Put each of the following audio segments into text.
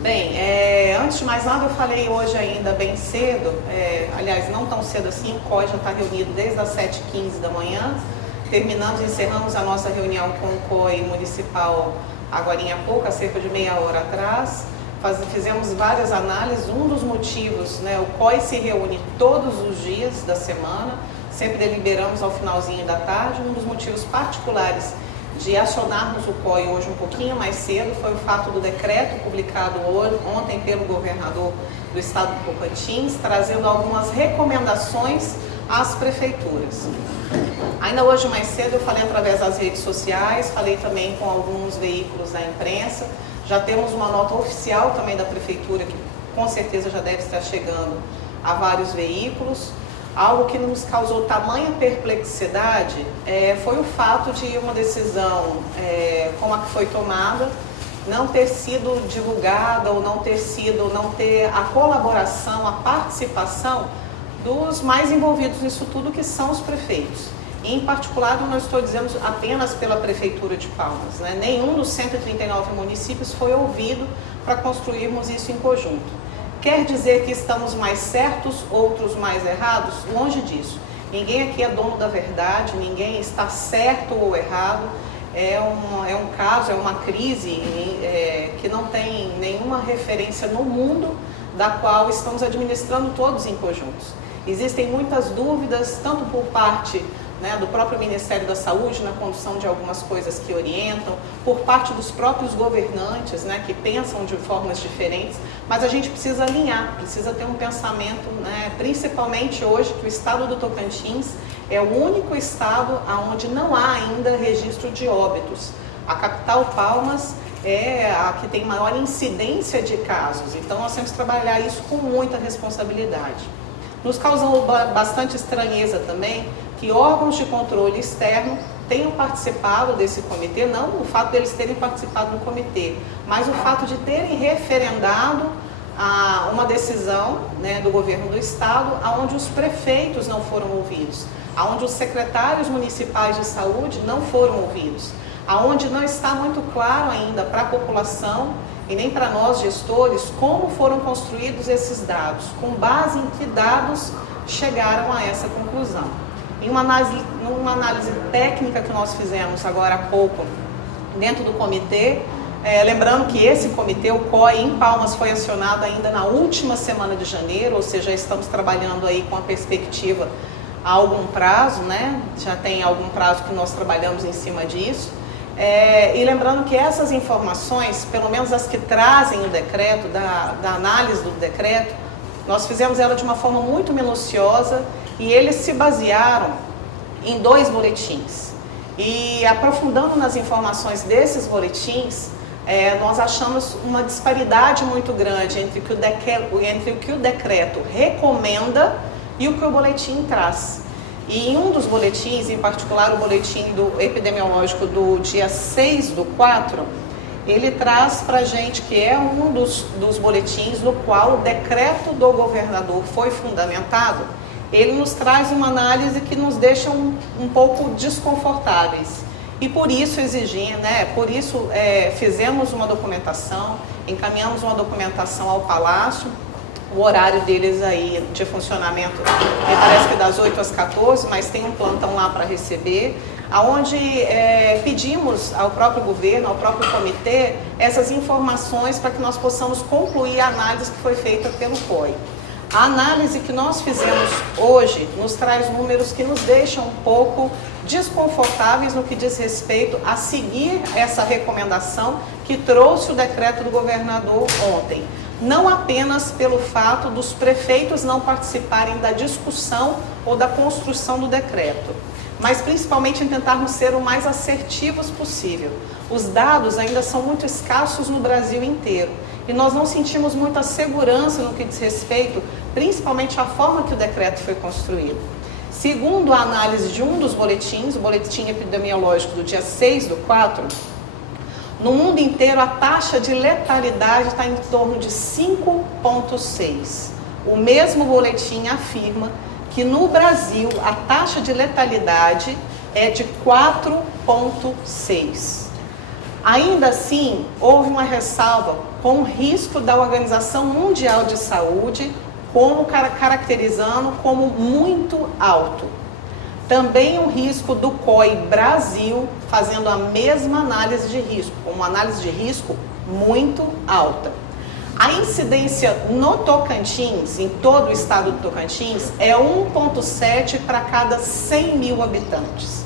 Bem, antes de mais nada, eu falei hoje ainda bem cedo, aliás, não tão cedo assim, o COI já está reunido desde as 7h15 da manhã, encerramos a nossa reunião com o COI municipal agorinha há pouco, há cerca de meia hora atrás, fizemos várias análises. Um dos motivos, o COI se reúne todos os dias da semana, sempre deliberamos ao finalzinho da tarde. Um dos motivos particulares de acionarmos o COI hoje um pouquinho mais cedo foi o fato do decreto publicado ontem pelo governador do estado do Tocantins, trazendo algumas recomendações às prefeituras. Ainda hoje mais cedo eu falei através das redes sociais, falei também com alguns veículos da imprensa, já temos uma nota oficial também da prefeitura que com certeza já deve estar chegando a vários veículos. Algo que nos causou tamanha perplexidade foi o fato de uma decisão como a que foi tomada não ter sido divulgada ou não ter a colaboração, a participação dos mais envolvidos nisso tudo, que são os prefeitos. E, em particular, não estou dizendo apenas pela Prefeitura de Palmas, Nenhum dos 139 municípios foi ouvido para construirmos isso em conjunto. Quer dizer que estamos mais certos, outros mais errados? Longe disso. Ninguém aqui é dono da verdade, ninguém está certo ou errado. É um caso, é uma crise que não tem nenhuma referência no mundo, da qual estamos administrando todos em conjuntos. Existem muitas dúvidas, tanto por parte do próprio Ministério da Saúde, na condução de algumas coisas que orientam, por parte dos próprios governantes, que pensam de formas diferentes, mas a gente precisa alinhar, precisa ter um pensamento, principalmente hoje, que o estado do Tocantins é o único estado onde não há ainda registro de óbitos. A capital Palmas é a que tem maior incidência de casos, então nós temos que trabalhar isso com muita responsabilidade. Nos causou bastante estranheza também que órgãos de controle externo tenham participado desse comitê, não o fato deles terem participado do comitê, mas o fato de terem referendado uma decisão do governo do estado, onde os prefeitos não foram ouvidos, onde os secretários municipais de saúde não foram ouvidos, onde não está muito claro ainda para a população e nem para nós gestores como foram construídos esses dados, com base em que dados chegaram a essa conclusão. Em uma análise técnica que nós fizemos agora há pouco dentro do comitê, lembrando que esse comitê, o COI em Palmas, foi acionado ainda na última semana de janeiro, ou seja, estamos trabalhando aí com a perspectiva a algum prazo, já tem algum prazo que nós trabalhamos em cima disso. E lembrando que essas informações, pelo menos as que trazem o decreto, da análise do decreto, nós fizemos ela de uma forma muito minuciosa e eles se basearam em 2 boletins. E aprofundando nas informações desses boletins, nós achamos uma disparidade muito grande entre o que o decreto recomenda e o que o boletim traz. E em um dos boletins, em particular o boletim epidemiológico do dia 6/4, ele traz para a gente que é um dos boletins no qual o decreto do governador foi fundamentado. Ele nos traz uma análise que nos deixa um pouco desconfortáveis. E por isso fizemos uma documentação, encaminhamos uma documentação ao Palácio. O horário deles aí de funcionamento me parece que é das 8 às 14, mas tem um plantão lá para receber, onde pedimos ao próprio governo, ao próprio comitê, essas informações para que nós possamos concluir a análise que foi feita pelo COI. A análise que nós fizemos hoje nos traz números que nos deixam um pouco desconfortáveis no que diz respeito a seguir essa recomendação que trouxe o decreto do governador ontem. Não apenas pelo fato dos prefeitos não participarem da discussão ou da construção do decreto, mas principalmente em tentarmos ser o mais assertivos possível. Os dados ainda são muito escassos no Brasil inteiro e nós não sentimos muita segurança no que diz respeito, principalmente à forma que o decreto foi construído. Segundo a análise de um dos boletins, o boletim epidemiológico do dia 6/4, no mundo inteiro a taxa de letalidade está em torno de 5,6. O mesmo boletim afirma que no Brasil a taxa de letalidade é de 4,6. Ainda assim, houve uma ressalva com o risco da Organização Mundial de Saúde, caracterizando como muito alto. Também o risco do COI Brasil, fazendo a mesma análise de risco, uma análise de risco muito alta. A incidência no Tocantins, em todo o estado do Tocantins, é 1,7 para cada 100 mil habitantes.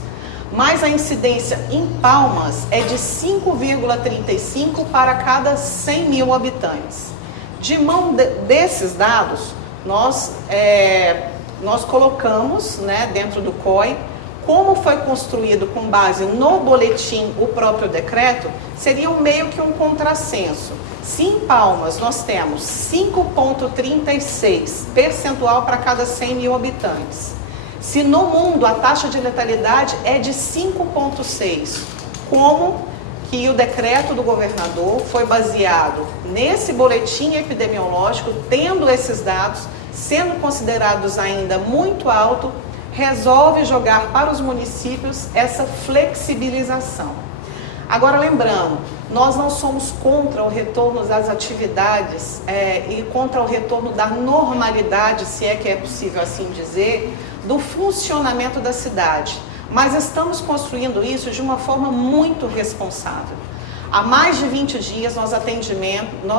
Mas a incidência em Palmas é de 5,35 para cada 100 mil habitantes. De mão desses dados, nós colocamos, né, dentro do COI, como foi construído com base no boletim o próprio decreto, seria meio que um contrassenso. Se em Palmas nós temos 5,36 percentual para cada 100 mil habitantes, se no mundo a taxa de letalidade é de 5,6, como que o decreto do governador foi baseado nesse boletim epidemiológico, tendo esses dados, sendo considerados ainda muito alto, resolve jogar para os municípios essa flexibilização. Agora, lembrando, nós não somos contra o retorno das atividades e contra o retorno da normalidade, se é que é possível assim dizer, do funcionamento da cidade. Mas estamos construindo isso de uma forma muito responsável. Há mais de 20 dias nós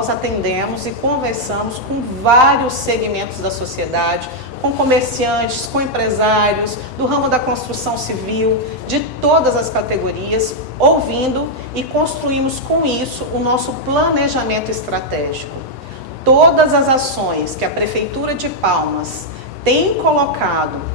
atendemos e conversamos com vários segmentos da sociedade, com comerciantes, com empresários, do ramo da construção civil, de todas as categorias, ouvindo e construímos com isso o nosso planejamento estratégico. Todas as ações que a Prefeitura de Palmas tem colocado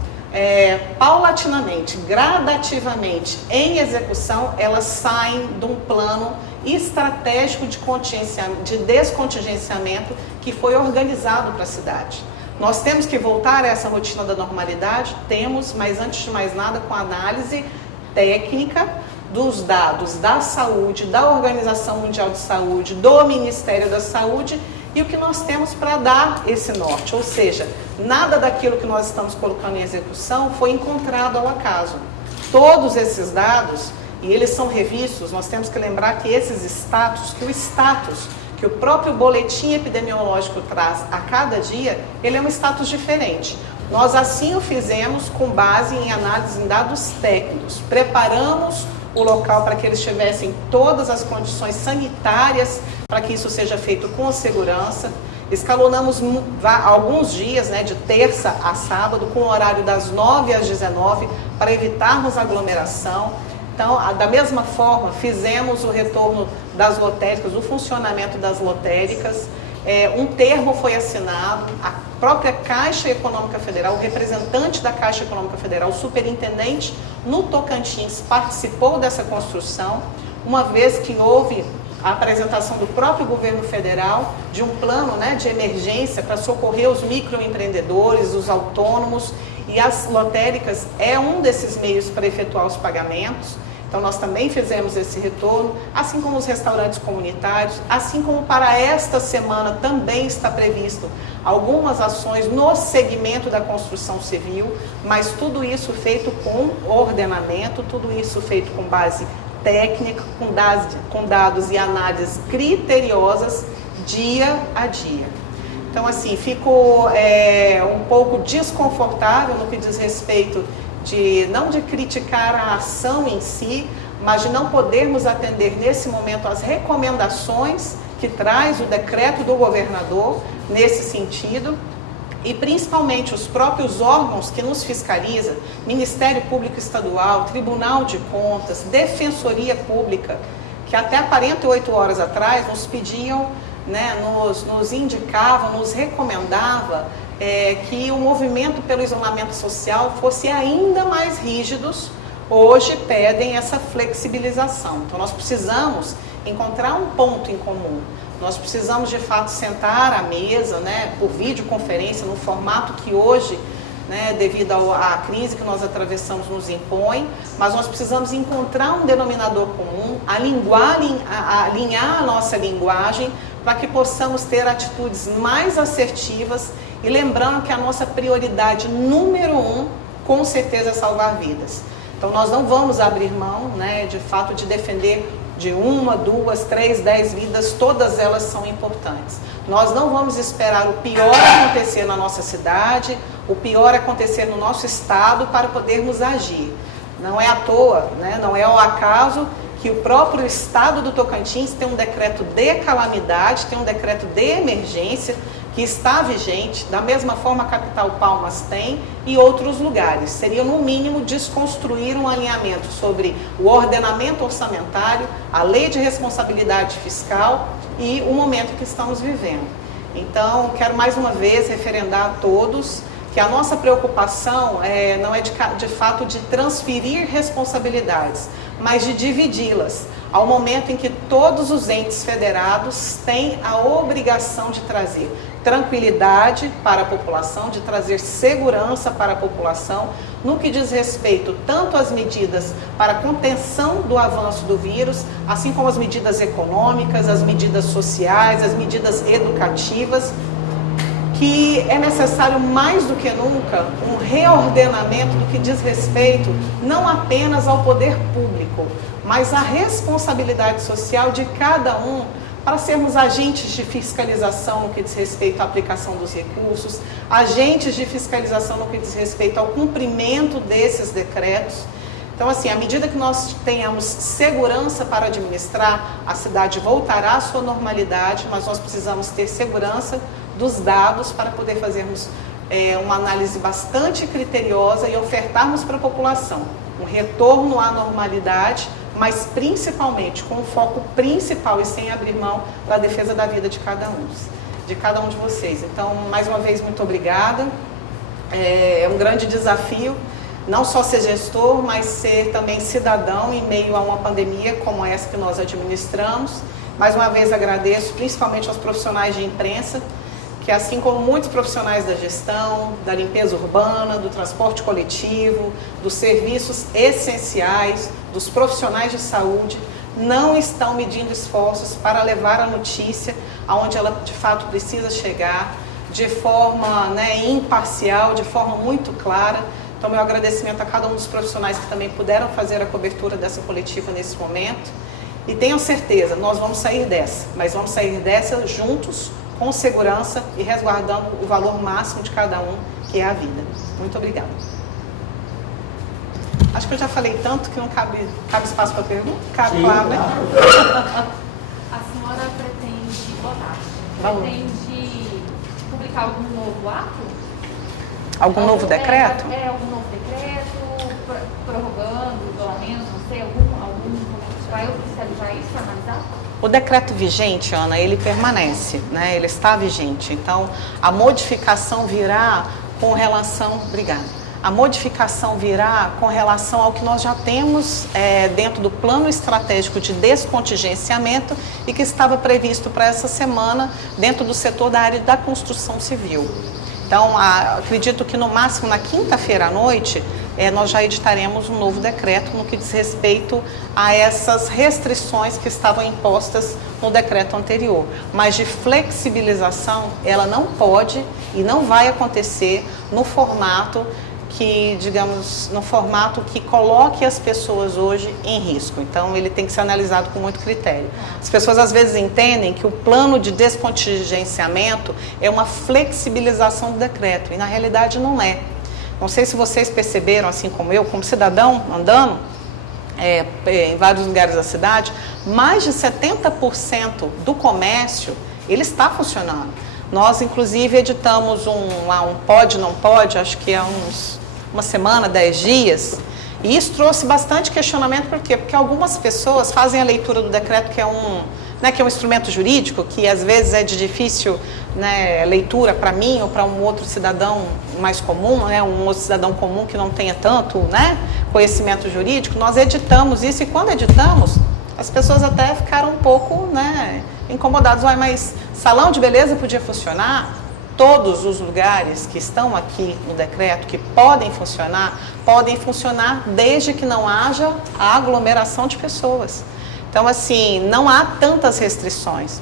paulatinamente, gradativamente em execução, elas saem de um plano estratégico de descontingenciamento que foi organizado para a cidade. Nós temos que voltar a essa rotina da normalidade? Temos, mas antes de mais nada com a análise técnica dos dados da saúde, da Organização Mundial de Saúde, do Ministério da Saúde e o que nós temos para dar esse norte, ou seja, nada daquilo que nós estamos colocando em execução foi encontrado ao acaso. Todos esses dados, e eles são revistos, nós temos que lembrar que esses status, que o próprio boletim epidemiológico traz a cada dia, ele é um status diferente. Nós assim o fizemos com base em análise em dados técnicos, preparamos o local para que eles tivessem todas as condições sanitárias para que isso seja feito com segurança. Escalonamos alguns dias, né, de terça a sábado, com o horário das 9 às 19, para evitarmos aglomeração. Então, da mesma forma, fizemos o retorno das lotéricas, o funcionamento das lotéricas. Um termo foi assinado, a própria Caixa Econômica Federal, o representante da Caixa Econômica Federal, o superintendente no Tocantins, participou dessa construção, uma vez que houve a apresentação do próprio governo federal de um plano, né, de emergência para socorrer os microempreendedores, os autônomos, e as lotéricas é um desses meios para efetuar os pagamentos. Então nós também fizemos esse retorno, assim como os restaurantes comunitários, assim como para esta semana também está previsto algumas ações no segmento da construção civil, mas tudo isso feito com ordenamento, tudo isso feito com base técnica, com dados e análises criteriosas dia a dia. Então assim, fico um pouco desconfortável no que diz respeito não de criticar a ação em si, mas de não podermos atender nesse momento as recomendações que traz o decreto do governador nesse sentido, e principalmente os próprios órgãos que nos fiscalizam, Ministério Público Estadual, Tribunal de Contas, Defensoria Pública, que até 48 horas atrás nos pediam, né, nos indicavam, nos recomendava que o movimento pelo isolamento social fosse ainda mais rígidos. Hoje pedem essa flexibilização. Então nós precisamos encontrar um ponto em comum. Nós precisamos de fato sentar à mesa, né, por videoconferência, no formato que hoje, né, devido à crise que nós atravessamos, nos impõe, mas nós precisamos encontrar um denominador comum, alinhar a nossa linguagem para que possamos ter atitudes mais assertivas, e lembrando que a nossa prioridade número 1, com certeza, é salvar vidas. Então nós não vamos abrir mão, né, de fato, de defender de 1, 2, 3, 10 vidas, todas elas são importantes. Nós não vamos esperar o pior acontecer na nossa cidade, o pior acontecer no nosso estado para podermos agir. Não é à toa, né, não é ao acaso que o próprio estado do Tocantins tem um decreto de calamidade, tem um decreto de emergência, que está vigente, da mesma forma a capital Palmas tem e outros lugares. Seria, no mínimo, desconstruir um alinhamento sobre o ordenamento orçamentário, a lei de responsabilidade fiscal e o momento que estamos vivendo. Então, quero mais uma vez referendar a todos que a nossa preocupação não é de fato de transferir responsabilidades, mas de dividi-las, ao momento em que todos os entes federados têm a obrigação de trazer tranquilidade para a população, de trazer segurança para a população, no que diz respeito tanto às medidas para a contenção do avanço do vírus, assim como as medidas econômicas, as medidas sociais, as medidas educativas, que é necessário mais do que nunca um reordenamento do que diz respeito não apenas ao poder público, mas à responsabilidade social de cada um para sermos agentes de fiscalização no que diz respeito à aplicação dos recursos, agentes de fiscalização no que diz respeito ao cumprimento desses decretos. Então, assim, à medida que nós tenhamos segurança para administrar, a cidade voltará à sua normalidade, mas nós precisamos ter segurança dos dados para poder fazermos uma análise bastante criteriosa e ofertarmos para a população um retorno à normalidade, mas principalmente com o foco principal e sem abrir mão da defesa da vida de cada um de vocês. Então, mais uma vez, muito obrigada. É um grande desafio, não só ser gestor, mas ser também cidadão em meio a uma pandemia como essa que nós administramos. Mais uma vez agradeço, principalmente aos profissionais de imprensa, que assim como muitos profissionais da gestão, da limpeza urbana, do transporte coletivo, dos serviços essenciais, dos profissionais de saúde, não estão medindo esforços para levar a notícia aonde ela de fato precisa chegar, de forma imparcial, de forma muito clara. Então, meu agradecimento a cada um dos profissionais que também puderam fazer a cobertura dessa coletiva nesse momento. E tenham certeza, nós vamos sair dessa, mas vamos sair dessa juntos, com segurança e resguardando o valor máximo de cada um, que é a vida. Muito obrigada. Acho que eu já falei tanto que não cabe espaço para pergunta? Cabe, claro, né? A senhora pretende votar? Pretende publicar algum novo ato? Algum novo decreto? Algum novo decreto, prorrogando, isolamento, não sei, algum vai oficializar isso, analisar? O decreto vigente, Ana, ele permanece, né? Ele está vigente. Então, a modificação virá com relação... Obrigada. A modificação virá com relação ao que nós já temos dentro do plano estratégico de descontingenciamento e que estava previsto para essa semana dentro do setor da área da construção civil. Então, acredito que no máximo na quinta-feira à noite, nós já editaremos um novo decreto no que diz respeito a essas restrições que estavam impostas no decreto anterior. Mas de flexibilização, ela não pode e não vai acontecer no formato que coloque as pessoas hoje em risco. Então, ele tem que ser analisado com muito critério. As pessoas às vezes entendem que o plano de descontingenciamento é uma flexibilização do decreto, e na realidade não é. Não sei se vocês perceberam, assim como eu, como cidadão andando em vários lugares da cidade, mais de 70% do comércio, ele está funcionando. Nós, inclusive, editamos um pode, não pode, acho que há uma semana, 10 dias, e isso trouxe bastante questionamento. Por quê? Porque algumas pessoas fazem a leitura do decreto, que é um instrumento jurídico, que às vezes é de difícil leitura para mim ou para um outro cidadão mais comum, um outro cidadão comum que não tenha tanto conhecimento jurídico. Nós editamos isso, e quando editamos, as pessoas até ficaram um pouco incomodadas. Mas salão de beleza podia funcionar? Todos os lugares que estão aqui no decreto, que podem funcionar desde que não haja a aglomeração de pessoas. Então, assim, não há tantas restrições.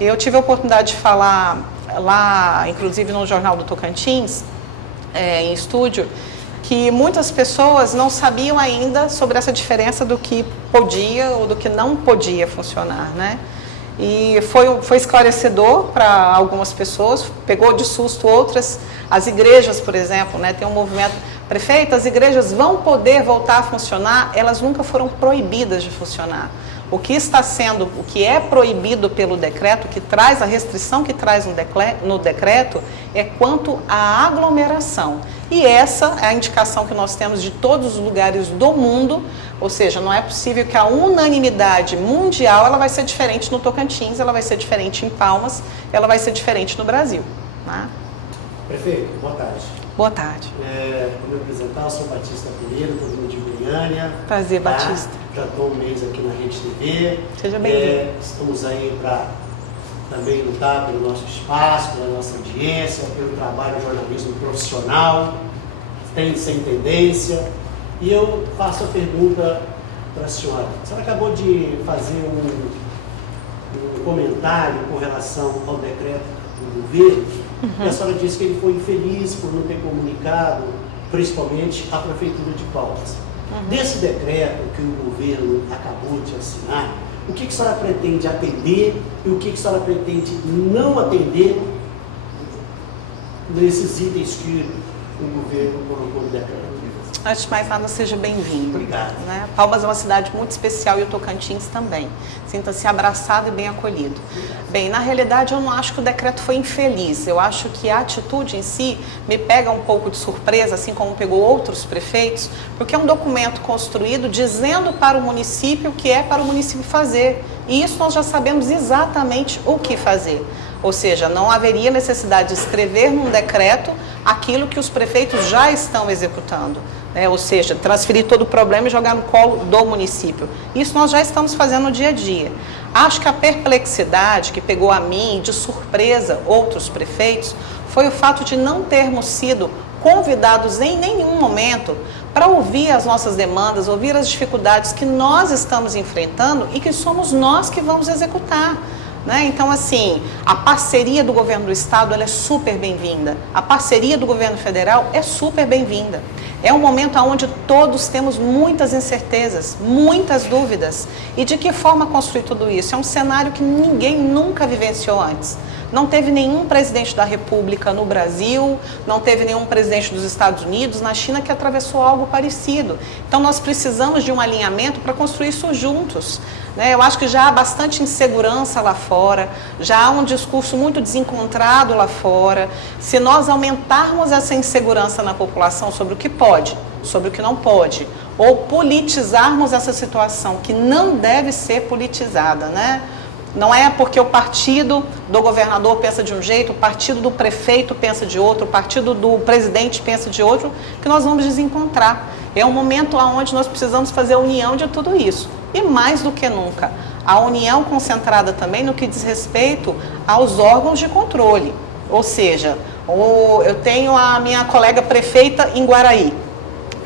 Eu tive a oportunidade de falar lá, inclusive no Jornal do Tocantins, em estúdio, que muitas pessoas não sabiam ainda sobre essa diferença do que podia ou do que não podia funcionar, né? E foi esclarecedor para algumas pessoas, pegou de susto outras. As igrejas, por exemplo, né, tem um movimento, prefeito, as igrejas vão poder voltar a funcionar, elas nunca foram proibidas de funcionar. O que está sendo, o que é proibido pelo decreto, que traz a restrição que traz no decreto, é quanto à aglomeração. E essa é a indicação que nós temos de todos os lugares do mundo, ou seja, não é possível que a unanimidade mundial, ela vai ser diferente no Tocantins, ela vai ser diferente em Palmas, ela vai ser diferente no Brasil. Né? Prefeito, boa tarde. Boa tarde. Vou me apresentar, eu sou Batista Pereira, todo mundo de Goiânia. Prazer, Batista. Já estou um mês aqui na Rede TV. Seja bem-vindo. Estamos aí para também lutar pelo nosso espaço, pela nossa audiência, pelo trabalho de jornalismo profissional, sem tendência. E eu faço a pergunta para a senhora. A senhora acabou de fazer um comentário com relação ao decreto do governo. E a senhora disse que ele foi infeliz por não ter comunicado, principalmente a Prefeitura de Palmas. Desse decreto que o governo acabou de assinar, o que a senhora pretende atender e o que a senhora pretende não atender nesses itens que o governo colocou no decreto? Antes de mais nada, seja bem-vindo. Obrigado. Né? Palmas é uma cidade muito especial e o Tocantins também. Sinta-se abraçado e bem acolhido. Bem, na realidade, eu não acho que o decreto foi infeliz. Eu acho que a atitude em si me pega um pouco de surpresa, assim como pegou outros prefeitos, porque é um documento construído dizendo para o município o que é para o município fazer. E isso nós já sabemos exatamente o que fazer. Ou seja, não haveria necessidade de escrever num decreto aquilo que os prefeitos já estão executando. Ou seja, transferir todo o problema e jogar no colo do município. Isso nós já estamos fazendo no dia a dia. Acho que a perplexidade que pegou a mim, de surpresa, outros prefeitos, foi o fato de não termos sido convidados em nenhum momento para ouvir as nossas demandas, ouvir as dificuldades que nós estamos enfrentando e que somos nós que vamos executar. Então, assim, a parceria do governo do estado ela é super bem-vinda. A parceria do governo federal é super bem-vinda. É um momento onde todos temos muitas incertezas, muitas dúvidas. E de que forma construir tudo isso? É um cenário que ninguém nunca vivenciou antes. Não teve nenhum presidente da República no Brasil, não teve nenhum presidente dos Estados Unidos, na China, que atravessou algo parecido. Então, nós precisamos de um alinhamento para construir isso juntos. Eu acho que já há bastante insegurança lá fora, já há um discurso muito desencontrado lá fora. Se nós aumentarmos essa insegurança na população sobre o que pode, sobre o que não pode, ou politizarmos essa situação que não deve ser politizada, Não é porque o partido do governador pensa de um jeito, o partido do prefeito pensa de outro, o partido do presidente pensa de outro, que nós vamos desencontrar. É um momento onde nós precisamos fazer a união de tudo isso. E mais do que nunca, a união concentrada também no que diz respeito aos órgãos de controle. Ou seja, eu tenho a minha colega prefeita em Guaraí,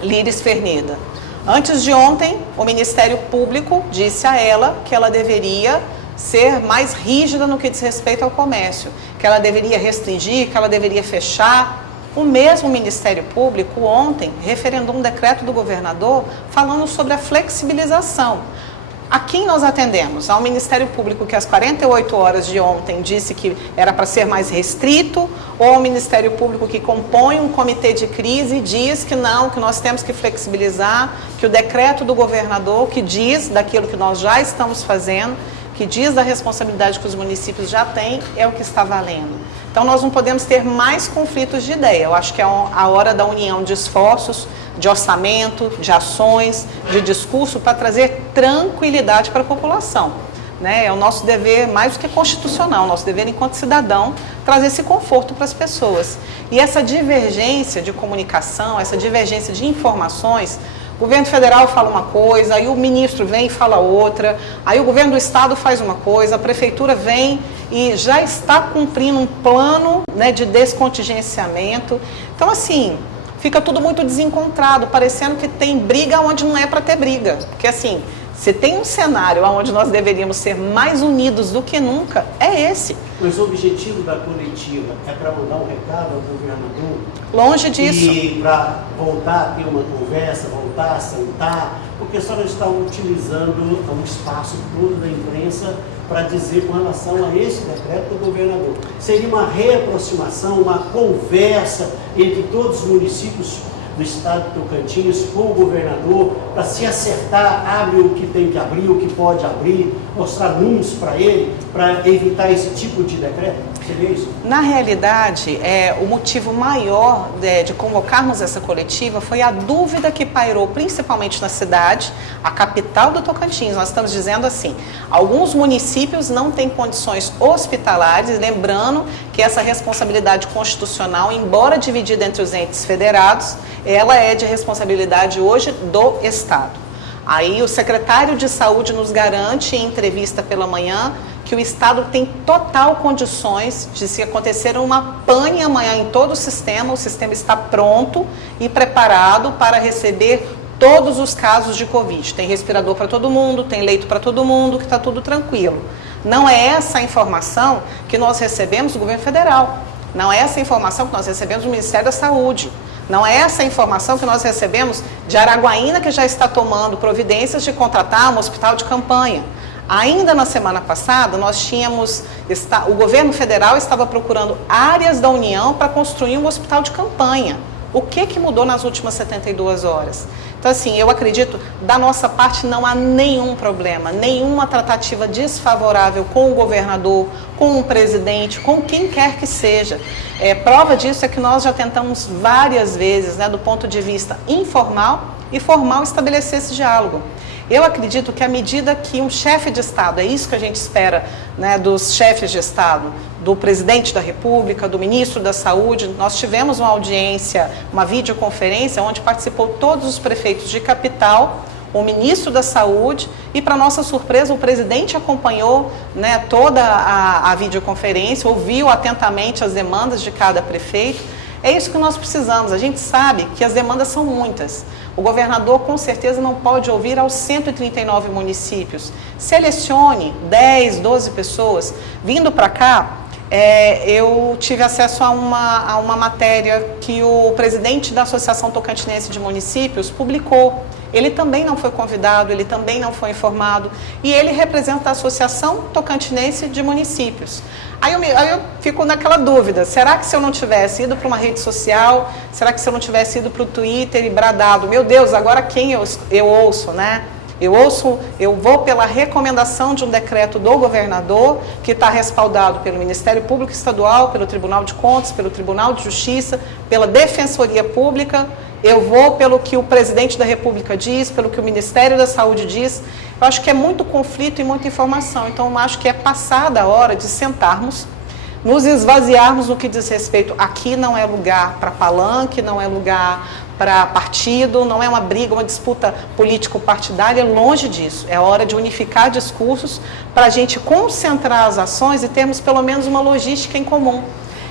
Líris Ferneda. Antes de ontem, o Ministério Público disse a ela que ela deveria ser mais rígida no que diz respeito ao comércio, que ela deveria restringir, que ela deveria fechar. O mesmo Ministério Público ontem referendou um decreto do governador falando sobre a flexibilização. A quem nós atendemos? Ao Ministério Público que às 48 horas de ontem disse que era para ser mais restrito, ou ao Ministério Público que compõe um comitê de crise e diz que não, que nós temos que flexibilizar, que o decreto do governador que diz daquilo que nós já estamos fazendo, que diz da responsabilidade que os municípios já têm, é o que está valendo. Então, nós não podemos ter mais conflitos de ideia. Eu acho que é a hora da união de esforços, de orçamento, de ações, de discurso, para trazer tranquilidade para a população. É o nosso dever, mais do que constitucional, o nosso dever enquanto cidadão, trazer esse conforto para as pessoas. E essa divergência de comunicação, essa divergência de informações, o governo federal fala uma coisa, aí o ministro vem e fala outra, aí o governo do estado faz uma coisa, a prefeitura vem e já está cumprindo um plano de descontingenciamento. Então, assim, fica tudo muito desencontrado, parecendo que tem briga onde não é para ter briga. Porque, assim, Se tem um cenário onde nós deveríamos ser mais unidos do que nunca, é esse. Mas o objetivo da coletiva é para mandar um recado ao governador? Longe disso. E para voltar a ter uma conversa, voltar a sentar, porque a senhora está utilizando um espaço todo da imprensa para dizer com relação a esse decreto do governador. Seria uma reaproximação, uma conversa entre todos os municípios do estado de Tocantins com o governador, para se acertar, abre o que tem que abrir, o que pode abrir, mostrar números para ele, para evitar esse tipo de decreto? Seria isso? Na realidade, o motivo maior de convocarmos essa coletiva foi a dúvida que pairou principalmente na cidade, a capital do Tocantins. Nós estamos dizendo assim, alguns municípios não têm condições hospitalares, lembrando que essa responsabilidade constitucional, embora dividida entre os entes federados, ela é de responsabilidade hoje do Estado. Aí o secretário de Saúde nos garante em entrevista pela manhã que o Estado tem total condições de, se acontecer uma pane amanhã em todo o sistema está pronto e preparado para receber todos os casos de Covid. Tem respirador para todo mundo, tem leito para todo mundo, que está tudo tranquilo. Não é essa a informação que nós recebemos do governo federal. Não é essa a informação que nós recebemos do Ministério da Saúde. Não é essa a informação que nós recebemos de Araguaína, que já está tomando providências de contratar um hospital de campanha. Ainda na semana passada, nós tínhamos, o governo federal estava procurando áreas da União para construir um hospital de campanha. O que mudou nas últimas 72 horas? Então, assim, eu acredito, da nossa parte não há nenhum problema, nenhuma tratativa desfavorável com o governador, com o presidente, com quem quer que seja. Prova disso é que nós já tentamos várias vezes, do ponto de vista informal e formal, estabelecer esse diálogo. Eu acredito que à medida que um chefe de Estado, é isso que a gente espera dos chefes de Estado, do presidente da República, do ministro da Saúde, nós tivemos uma audiência, uma videoconferência, onde participou todos os prefeitos de capital, o ministro da Saúde e, para nossa surpresa, o presidente acompanhou toda a videoconferência, ouviu atentamente as demandas de cada prefeito. É isso que nós precisamos. A gente sabe que as demandas são muitas. O governador, com certeza, não pode ouvir aos 139 municípios. Selecione 10, 12 pessoas. Vindo para cá, eu tive acesso a uma matéria que o presidente da Associação Tocantinense de Municípios publicou. Ele também não foi convidado, ele também não foi informado, e ele representa a Associação Tocantinense de Municípios. Aí eu fico naquela dúvida, será que se eu não tivesse ido para uma rede social, será que se eu não tivesse ido para o Twitter e bradado, meu Deus, agora quem eu ouço, Eu vou pela recomendação de um decreto do governador, que está respaldado pelo Ministério Público Estadual, pelo Tribunal de Contas, pelo Tribunal de Justiça, pela Defensoria Pública. Eu vou pelo que o presidente da República diz, pelo que o Ministério da Saúde diz. Eu acho que é muito conflito e muita informação. Então, eu acho que é passada a hora de sentarmos, nos esvaziarmos no que diz respeito. Aqui não é lugar para palanque, não é lugar para partido, não é uma briga, uma disputa político-partidária, longe disso. É hora de unificar discursos para a gente concentrar as ações e termos pelo menos uma logística em comum.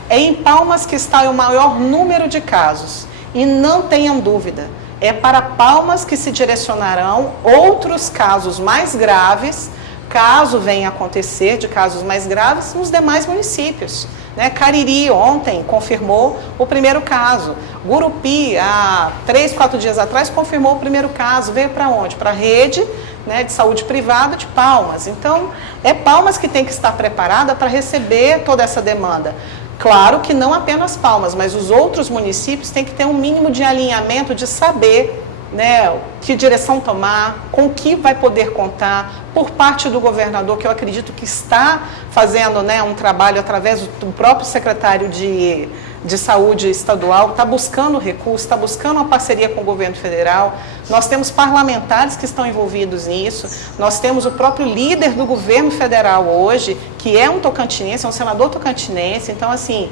É em Palmas que está o maior número de casos. E não tenham dúvida, é para Palmas que se direcionarão outros casos mais graves, caso venha a acontecer de casos mais graves, nos demais municípios. Cariri, ontem, confirmou o primeiro caso. Gurupi, há 3, 4 dias atrás, confirmou o primeiro caso. Veio para onde? Para a rede de saúde privada de Palmas. Então, é Palmas que tem que estar preparada para receber toda essa demanda. Claro que não apenas Palmas, mas os outros municípios têm que ter um mínimo de alinhamento, de saber que direção tomar, com que vai poder contar, por parte do governador, que eu acredito que está fazendo um trabalho através do próprio secretário de Saúde estadual, está buscando recursos, está buscando uma parceria com o governo federal. Nós temos parlamentares que estão envolvidos nisso, nós temos o próprio líder do governo federal hoje, que é um tocantinense, é um senador tocantinense. Então, assim,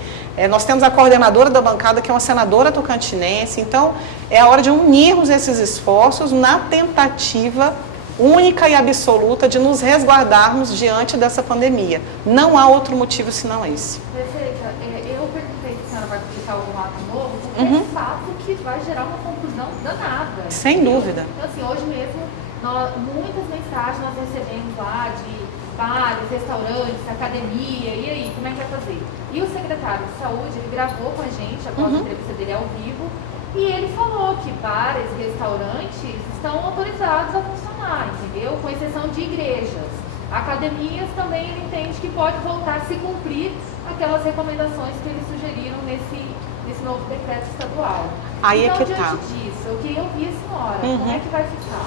nós temos a coordenadora da bancada, que é uma senadora tocantinense. Então, é a hora de unirmos esses esforços na tentativa única e absoluta de nos resguardarmos diante dessa pandemia. Não há outro motivo senão esse. Prefeita, eu perguntei se a senhora vai publicar algum ato novo, porque é fato que vai gerar uma confusão danada. Sem dúvida. Então, assim, hoje mesmo muitas mensagens nós recebemos lá de bares, restaurantes, academia, e aí, como é que vai fazer? E o secretário de saúde, ele gravou com a gente após a entrevista dele ao vivo, e ele falou que bares e restaurantes estão autorizados a funcionar, entendeu? Com exceção de igrejas. Academias também ele entende que pode voltar a se cumprir aquelas recomendações que eles sugeriram nesse novo decreto estadual. Aí então, é que diante disso, eu queria ouvir a senhora, como é que vai ficar?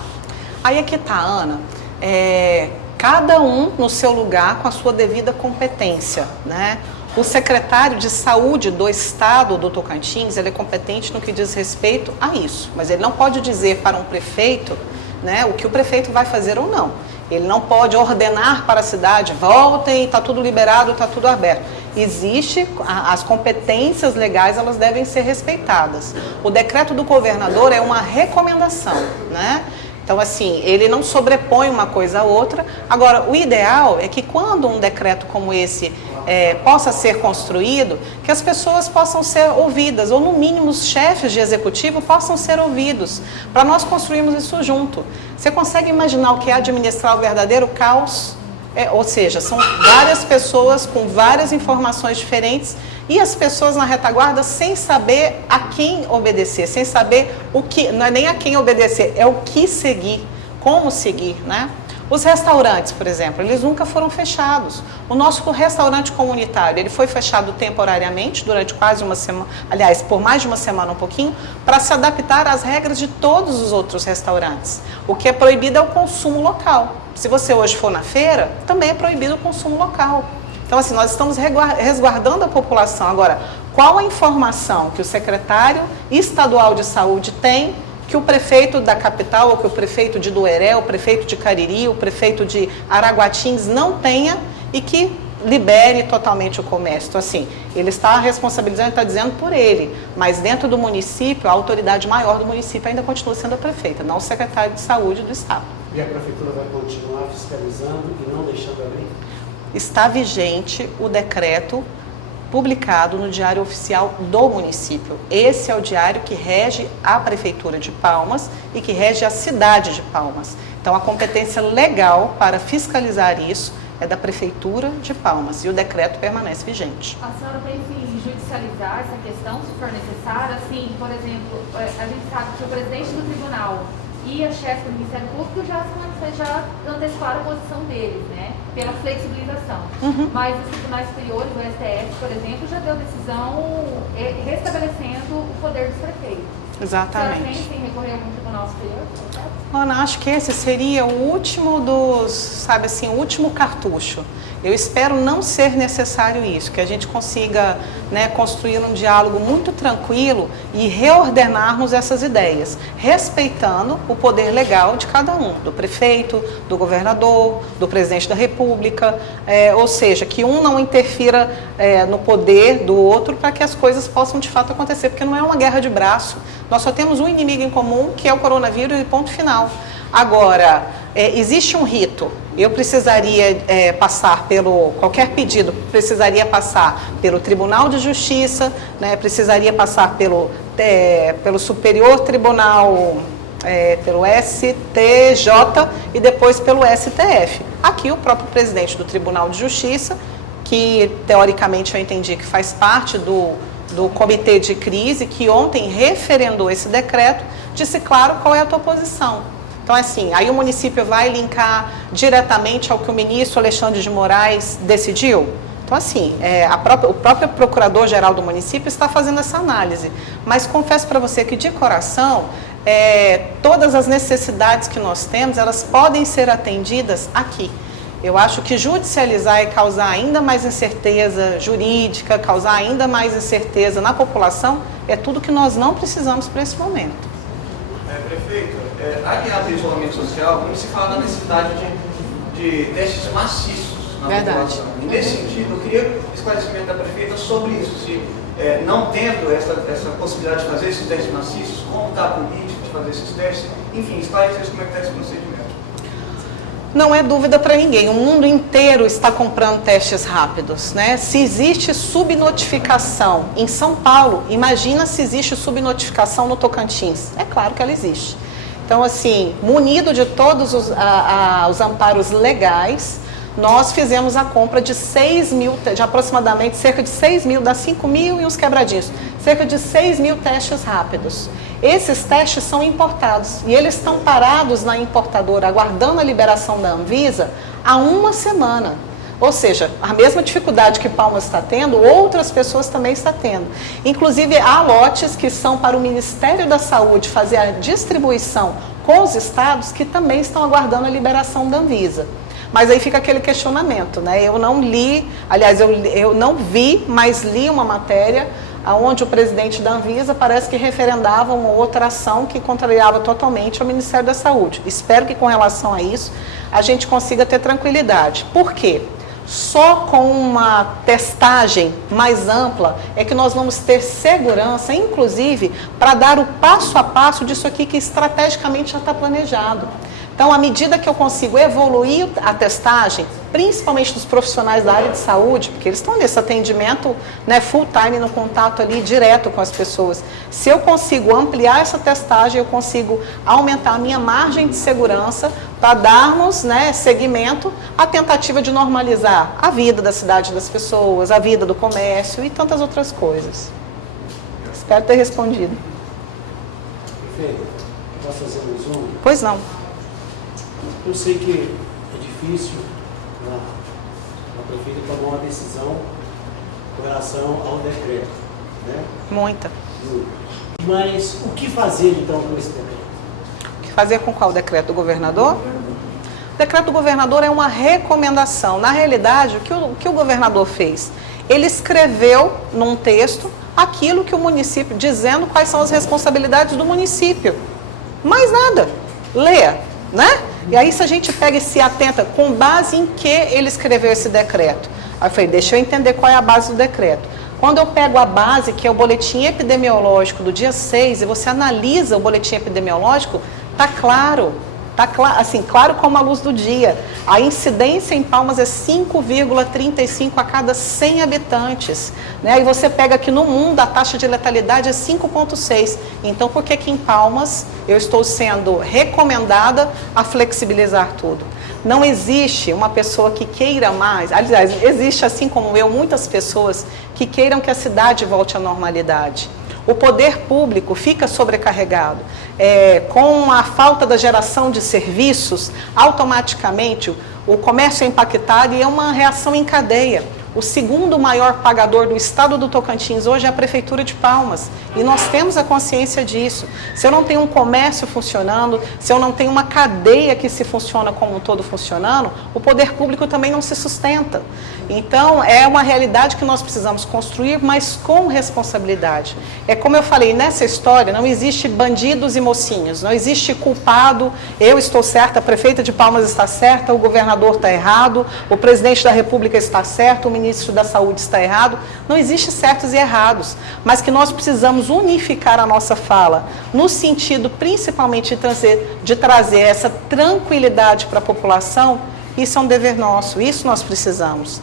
Aí é que tá, Ana. Cada um no seu lugar com a sua devida competência, né? O secretário de saúde do estado do Tocantins, ele é competente no que diz respeito a isso, mas ele não pode dizer para um prefeito, né, o que o prefeito vai fazer ou não. Ele não pode ordenar para a cidade, voltem, está tudo liberado, está tudo aberto. Existe, as competências legais, elas devem ser respeitadas. O decreto do governador é uma recomendação, né? Então, assim, ele não sobrepõe uma coisa a outra. Agora, o ideal é que quando um decreto como esse possa ser construído, que as pessoas possam ser ouvidas, ou no mínimo os chefes de executivo possam ser ouvidos, para nós construirmos isso junto. Você consegue imaginar o que é administrar o verdadeiro caos? Ou seja, são várias pessoas com várias informações diferentes e as pessoas na retaguarda sem saber a quem obedecer, sem saber o que, não é nem a quem obedecer, é o que seguir, como seguir, né? Os restaurantes, por exemplo, eles nunca foram fechados. O nosso restaurante comunitário, ele foi fechado temporariamente, durante quase uma semana, aliás, por mais de uma semana, um pouquinho, para se adaptar às regras de todos os outros restaurantes. O que é proibido é o consumo local. Se você hoje for na feira, também é proibido o consumo local. Então, assim, nós estamos resguardando a população. Agora, qual a informação que o secretário estadual de saúde tem que o prefeito da capital, ou que o prefeito de Dueré, o prefeito de Cariri, o prefeito de Araguatins não tenha e que libere totalmente o comércio? Então, assim, ele está responsabilizando, está dizendo por ele, mas dentro do município, a autoridade maior do município ainda continua sendo a prefeita, não o secretário de saúde do estado. E a prefeitura vai continuar fiscalizando e não deixando abrir? Está vigente o decreto publicado no Diário Oficial do município. Esse é o diário que rege a Prefeitura de Palmas e que rege a cidade de Palmas. Então, a competência legal para fiscalizar isso é da Prefeitura de Palmas e o decreto permanece vigente. A senhora pensa em judicializar essa questão, se for necessário? Assim, por exemplo, a gente sabe que o presidente do tribunal e a chefe do Ministério Público já anteciparam a posição deles, né, pela flexibilização. Mas os tribunais superiores, o STF, por exemplo, já deu decisão restabelecendo o poder dos prefeitos. Exatamente. A senhora pensa em recorrer a algum tribunal superior? Ana, acho que esse seria o último dos, sabe assim, o último cartucho. Eu espero não ser necessário isso, que a gente consiga, né, construir um diálogo muito tranquilo e reordenarmos essas ideias, respeitando o poder legal de cada um, do prefeito, do governador, do presidente da República, ou seja, que um não interfira no poder do outro para que as coisas possam de fato acontecer, porque não é uma guerra de braço. Nós só temos um inimigo em comum, que é o coronavírus, e ponto final. Agora, existe um rito. Eu precisaria passar qualquer pedido precisaria passar pelo Tribunal de Justiça, né, precisaria passar pelo Superior Tribunal, pelo STJ e depois pelo STF. Aqui o próprio presidente do Tribunal de Justiça, que teoricamente eu entendi que faz parte do comitê de crise, que ontem referendou esse decreto, disse claro qual é a tua posição. Então, assim, aí o município vai linkar diretamente ao que o ministro Alexandre de Moraes decidiu? Então, assim, o próprio procurador-geral do município está fazendo essa análise. Mas confesso para você que, de coração, todas as necessidades que nós temos, elas podem ser atendidas aqui. Eu acho que judicializar é causar ainda mais incerteza jurídica, causar ainda mais incerteza na população, é tudo que nós não precisamos para esse momento. Prefeito, aliado ao isolamento social, muito se fala da necessidade de testes maciços na população. E nesse sentido, eu queria esclarecimento da prefeita sobre isso, se não tendo essa possibilidade de fazer esses testes maciços, como está a política de fazer esses testes, enfim, esclarecer como é que está esse procedimento. Não é dúvida para ninguém, o mundo inteiro está comprando testes rápidos, né? Se existe subnotificação em São Paulo, imagina se existe subnotificação no Tocantins. É claro que ela existe. Então, assim, munido de todos os amparos legais, nós fizemos a compra de 6 mil, de aproximadamente cerca de 6 mil, dá 5 mil e uns quebradinhos, cerca de 6 mil testes rápidos. Esses testes são importados e eles estão parados na importadora, aguardando a liberação da Anvisa há uma semana. Ou seja, a mesma dificuldade que Palmas está tendo, outras pessoas também estão tendo. Inclusive, há lotes que são para o Ministério da Saúde fazer a distribuição com os estados que também estão aguardando a liberação da Anvisa. Mas aí fica aquele questionamento, né? Eu não li, aliás, eu não vi, mas li uma matéria onde o presidente da Anvisa parece que referendava uma outra ação que contrariava totalmente ao Ministério da Saúde. Espero que com relação a isso a gente consiga ter tranquilidade. Por quê? Só com uma testagem mais ampla é que nós vamos ter segurança, inclusive, para dar o passo a passo disso aqui que estrategicamente já está planejado. Então, à medida que eu consigo evoluir a testagem, principalmente dos profissionais da área de saúde, porque eles estão nesse atendimento, né, full time, no contato ali direto com as pessoas. Se eu consigo ampliar essa testagem, eu consigo aumentar a minha margem de segurança para darmos, né, seguimento à tentativa de normalizar a vida da cidade das pessoas, a vida do comércio e tantas outras coisas. Espero ter respondido. Perfeito. Posso fazer um zoom? Pois não. Eu sei que é difícil a prefeita tomar uma decisão com relação ao decreto, né? Muita. Mas o que fazer então com esse decreto? O que fazer com qual decreto? Do governador? O decreto do governador é uma recomendação. Na realidade, o que o governador fez? Ele escreveu num texto aquilo que o município, dizendo quais são as responsabilidades do município. Mais nada. Leia, né? E aí, se a gente pega e se atenta, com base em que ele escreveu esse decreto? Aí eu falei, deixa eu entender qual é a base do decreto. Quando eu pego a base, que é o boletim epidemiológico do dia 6, e você analisa o boletim epidemiológico, tá claro, assim, claro como a luz do dia. A incidência em Palmas é 5,35 a cada 100 habitantes. Né? E você pega aqui no mundo, a taxa de letalidade é 5,6. Então, por que aqui em Palmas eu estou sendo recomendada a flexibilizar tudo? Não existe uma pessoa que queira mais, aliás, existe, assim como eu, muitas pessoas que queiram que a cidade volte à normalidade. O poder público fica sobrecarregado. Com a falta da geração de serviços, automaticamente o comércio é impactado e é uma reação em cadeia. O segundo maior pagador do estado do Tocantins hoje é a Prefeitura de Palmas. E nós temos a consciência disso. Se eu não tenho um comércio funcionando, se eu não tenho uma cadeia que se funciona como um todo funcionando, o poder público também não se sustenta. Então, é uma realidade que nós precisamos construir, mas com responsabilidade. É como eu falei, nessa história não existe bandidos e mocinhos, não existe culpado, eu estou certa, a prefeita de Palmas está certa, o governador está errado, o presidente da República está certo, o ministro da Saúde está errado. Não existe certos e errados, mas que nós precisamos unificar a nossa fala, no sentido principalmente de trazer essa tranquilidade para a população. Isso é um dever nosso, isso nós precisamos.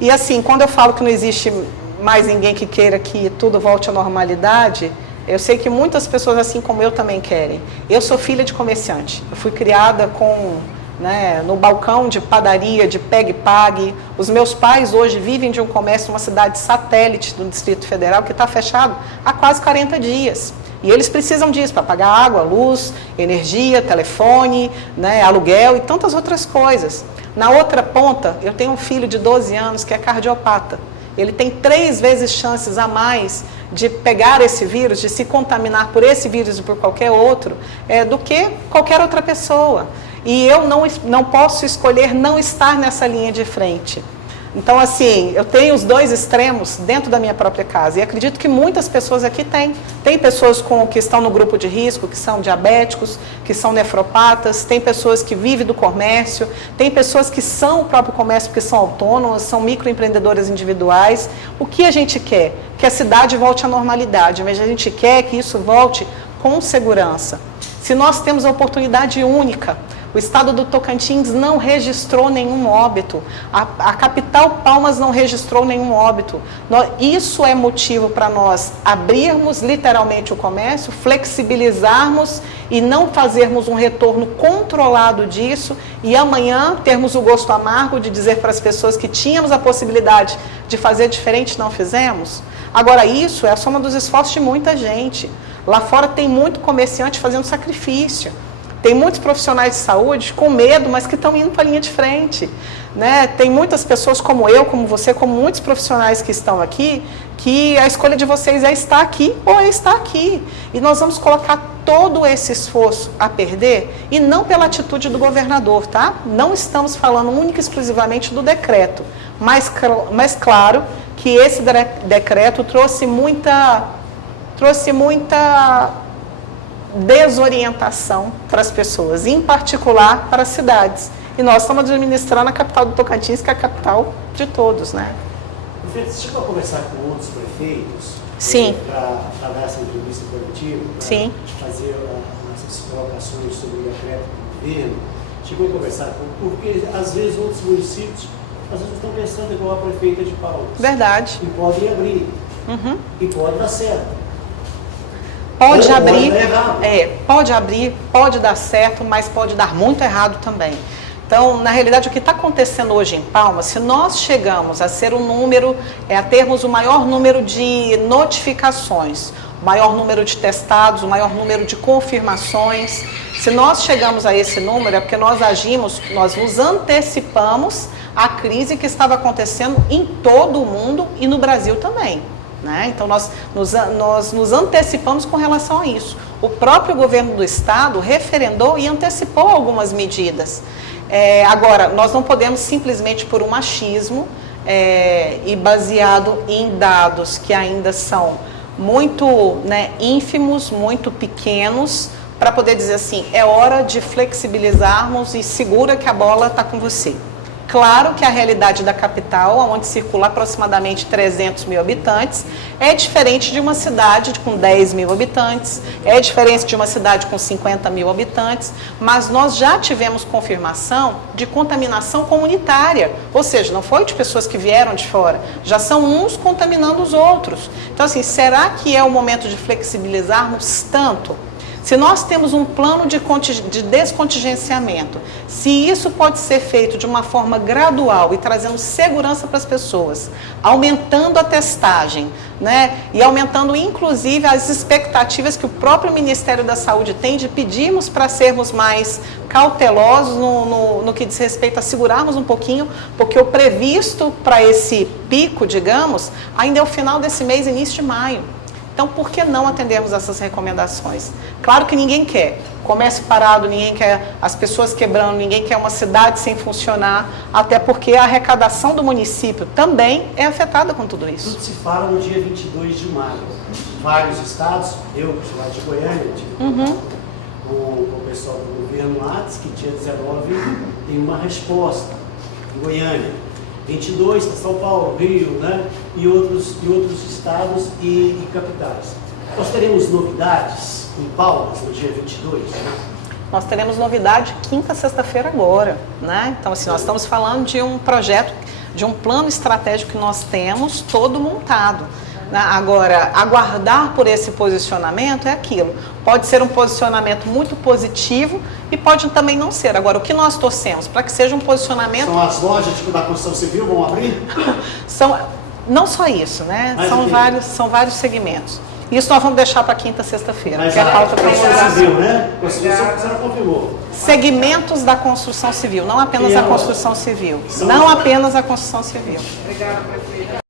E assim, quando eu falo que não existe mais ninguém que queira que tudo volte à normalidade, eu sei que muitas pessoas, assim como eu, também querem. Eu sou filha de comerciante, eu fui criada no balcão de padaria, de pegue-pague. Os meus pais hoje vivem de um comércio numa cidade satélite do Distrito Federal que está fechado há quase 40 dias. E eles precisam disso para pagar água, luz, energia, telefone, aluguel e tantas outras coisas. Na outra ponta, eu tenho um filho de 12 anos que é cardiopata. Ele tem 3 vezes chances a mais de pegar esse vírus, de se contaminar por esse vírus e por qualquer outro, do que qualquer outra pessoa. E eu não posso escolher não estar nessa linha de frente. Então, assim, eu tenho os dois extremos dentro da minha própria casa. E acredito que muitas pessoas aqui têm. Tem pessoas que estão no grupo de risco, que são diabéticos, que são nefropatas, tem pessoas que vivem do comércio, tem pessoas que são o próprio comércio porque são autônomas, são microempreendedoras individuais. O que a gente quer? Que a cidade volte à normalidade, mas a gente quer que isso volte com segurança. Se nós temos a oportunidade única, O estado do Tocantins não registrou nenhum óbito. A capital Palmas não registrou nenhum óbito. Isso é motivo para nós abrirmos literalmente o comércio, flexibilizarmos e não fazermos um retorno controlado disso e amanhã termos o gosto amargo de dizer para as pessoas que tínhamos a possibilidade de fazer diferente, não fizemos. Agora, isso é a soma dos esforços de muita gente. Lá fora tem muito comerciante fazendo sacrifício. Tem muitos profissionais de saúde com medo, mas que estão indo para a linha de frente. Né? Tem muitas pessoas como eu, como você, como muitos profissionais que estão aqui, que a escolha de vocês é estar aqui ou é estar aqui. E nós vamos colocar todo esse esforço a perder, e não pela atitude do governador, tá? Não estamos falando única e exclusivamente do decreto, mas claro que esse decreto trouxe muita desorientação para as pessoas, em particular para as cidades. E nós estamos administrando a capital do Tocantins, que é a capital de todos, né? Prefeito, você chegou a conversar com outros prefeitos? Sim. Para dar essa entrevista coletiva? Sim. Fazer essas colocações sobre o decreto do governo? Chegou a conversar porque às vezes outros municípios, às vezes estão pensando igual a prefeita de Palmas. Verdade. E podem abrir. E pode dar certo. Pode abrir, pode abrir, pode dar certo, mas pode dar muito errado também. Então, na realidade, o que está acontecendo hoje em Palmas, se nós chegamos a ser um número, a termos o maior número de notificações, o maior número de testados, o maior número de confirmações, se nós chegamos a esse número, é porque nós nós nos antecipamos à crise que estava acontecendo em todo o mundo e no Brasil também. Né? Então, nós nos antecipamos com relação a isso. O próprio governo do estado referendou e antecipou algumas medidas. Agora, nós não podemos simplesmente por um machismo e baseado em dados que ainda são muito ínfimos, muito pequenos, para poder dizer assim, é hora de flexibilizarmos e segura que a bola está com você. Claro que a realidade da capital, onde circula aproximadamente 300 mil habitantes, é diferente de uma cidade com 10 mil habitantes, é diferente de uma cidade com 50 mil habitantes, mas nós já tivemos confirmação de contaminação comunitária, ou seja, não foi de pessoas que vieram de fora, já são uns contaminando os outros. Então, assim, será que é o momento de flexibilizarmos tanto? Se nós temos um plano de descontingenciamento, se isso pode ser feito de uma forma gradual e trazendo segurança para as pessoas, aumentando a testagem, né, e aumentando inclusive as expectativas que o próprio Ministério da Saúde tem de pedirmos para sermos mais cautelosos no que diz respeito a segurarmos um pouquinho, porque o previsto para esse pico, digamos, ainda é o final desse mês, início de maio. Então, por que não atendermos essas recomendações? Claro que ninguém quer comércio parado, ninguém quer as pessoas quebrando, ninguém quer uma cidade sem funcionar, até porque a arrecadação do município também é afetada com tudo isso. Tudo se fala no dia 22 de maio. Vários estados, eu que sou lá de Goiânia, tive com o pessoal do governo lá, diz que dia 19 tem uma resposta em Goiânia. 22 para São Paulo, Rio, né? e outros estados e capitais. Nós teremos novidades em Palmas no dia 22? Né? Nós teremos novidade quinta, sexta-feira agora. Né? Então, assim, nós estamos falando de um projeto, de um plano estratégico que nós temos todo montado. Agora, aguardar por esse posicionamento é aquilo. Pode ser um posicionamento muito positivo e pode também não ser. Agora, o que nós torcemos? Para que seja um posicionamento... São as lojas tipo da construção civil vão abrir? Não só isso, né? São vários segmentos. Isso nós vamos deixar para quinta, sexta-feira. Mas a construção civil, né? Construção você não confirmou. Segmentos da construção civil, não apenas a construção civil. Não apenas a construção civil. Obrigado, prefeita.